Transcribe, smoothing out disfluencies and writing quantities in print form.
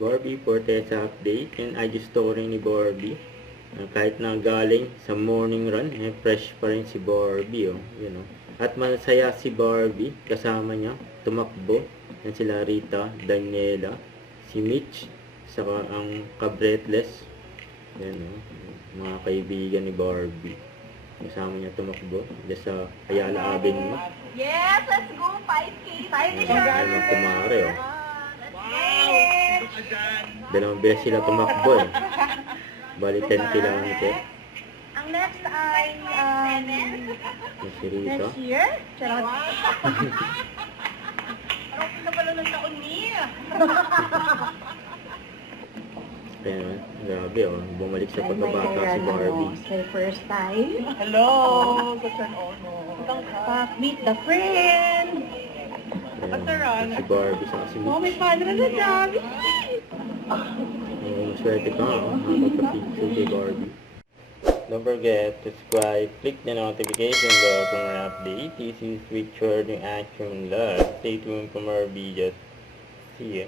Barbie for Tessa update. Yung IG story ni Barbie. Kahit na galing sa morning run, fresh pa rin si Barbie. Yun, At masaya si Barbie. Kasama niya, tumakbo. Yan sila Rita, Daniela, si Mitch, saka ang ka-breathless. Yan, mga kaibigan ni Barbie. Kasama niya tumakbo dyan sa Ayala Avenue. Yes, let's go! 5K! 5K! Yan ang kumare, Wow! Dalawang beses sila tumakbo, Bali 10 kilometer. Ang next ay, Yung si Rita. next year? Charot. Parang na pala ng taon niya. Kaya, grabe, bumalik sa pagkabata si Barbie. It's my first time. Hello! Such an honor. Meet the friend. Ayan, si Barbie sa si Oh, may Mitch. padre na dami. Swerte ka, nakapag-picture kay Barbie. Don't forget to subscribe, click the notification bell for more updates. This is Richard, yung action love. Stay tuned for more videos. See ya.